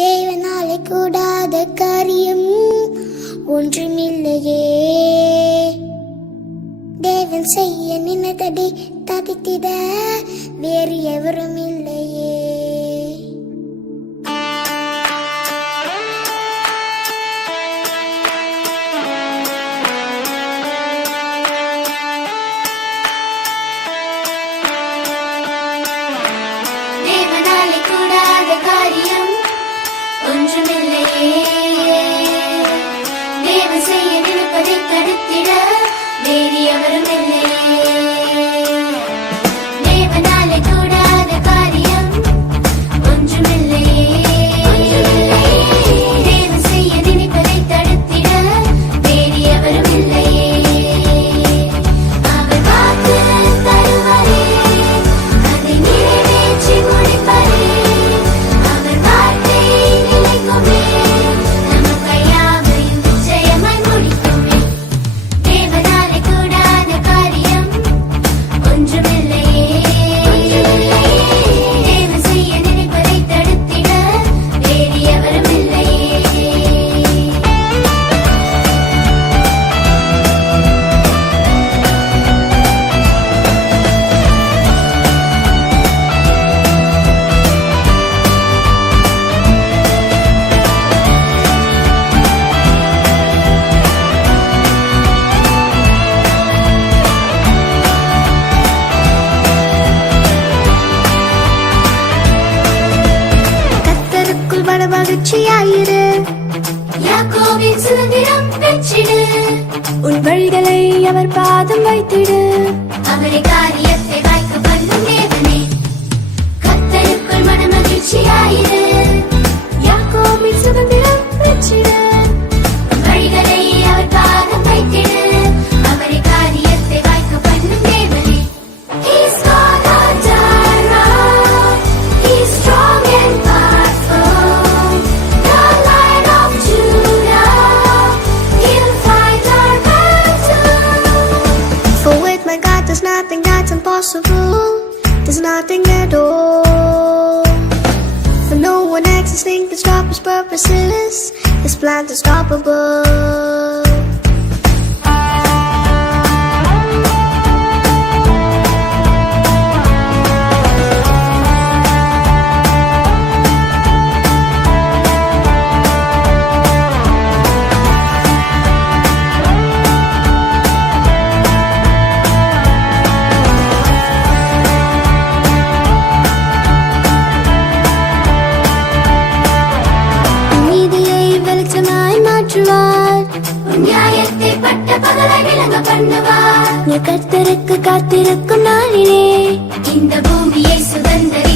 தேவனாலே கூடாத காரியம் ஒன்றுமில்லையே. தேவன் செய்ய நினைத்ததை தவித்திட வேறு எவரும் இல்லையே. தேவனாலே கூடாத காரியம் ஒன்றுமில்லையே. தேவன் செய்ய நினைப்பதை தடுத்திட வேறு எவரும் இல்லையே. தேவனாலே கூடாத காரியம் ஒன்றுமில்லையே. தேவன் செய்ய நினைப்பதை தடுத்திட வேறு எவரும் இல்லையே. அவர் வாக்கு தருவாரே, அதை நிறைவேற்றி முடிப்பாரே. அவர் வார்த்தை நிலைக்குமே, நமக்கு யாவையும் நிச்சயமாய் முடிக்குமே. தேவனாலே கூடாத காரியம் ஒன்றுமில்லையே. தேவன் செய்ய நினைப்பதை தடுத்திட வேறு எவரும் இல்லையே. கர்த்தருக்குள் மனமகிழ்ச்சியாயிரு, யாக்கோபின் சுதந்திரம் பெற்றிடு. உன் வழிகளை அவர் பாதம் வைத்திடு. அவரை காரியத்தை வாய்க்க பண்ணும் தேவனே. கர்த்தருக்குள் மனமகிழ்ச்சியாயிரு, யாக்கோபின் சுதந்திரம் பெற்றிடு. வழிகளை அவர் பாதம் வைத்திடு. அவரை காரியத்தை வாய்க்க பண்ணும் தேவனே. He's God our Jireh. He's strong and powerful. The Lion of Judah. He'll fight our battle. For with my God there's nothing that's impossible. There's nothing at all. For no one existing can stop his purposes. His plan's unstoppable. நீதியை வெளிச்சமாய் மாற்றுவார். உன் நியாயத்தை பட்ட பகலை விளங்க பண்ணுவார். நீ கர்த்தருக்கு காத்திருக்கும் நாளிலே இந்த பூமியை சுதந்தரி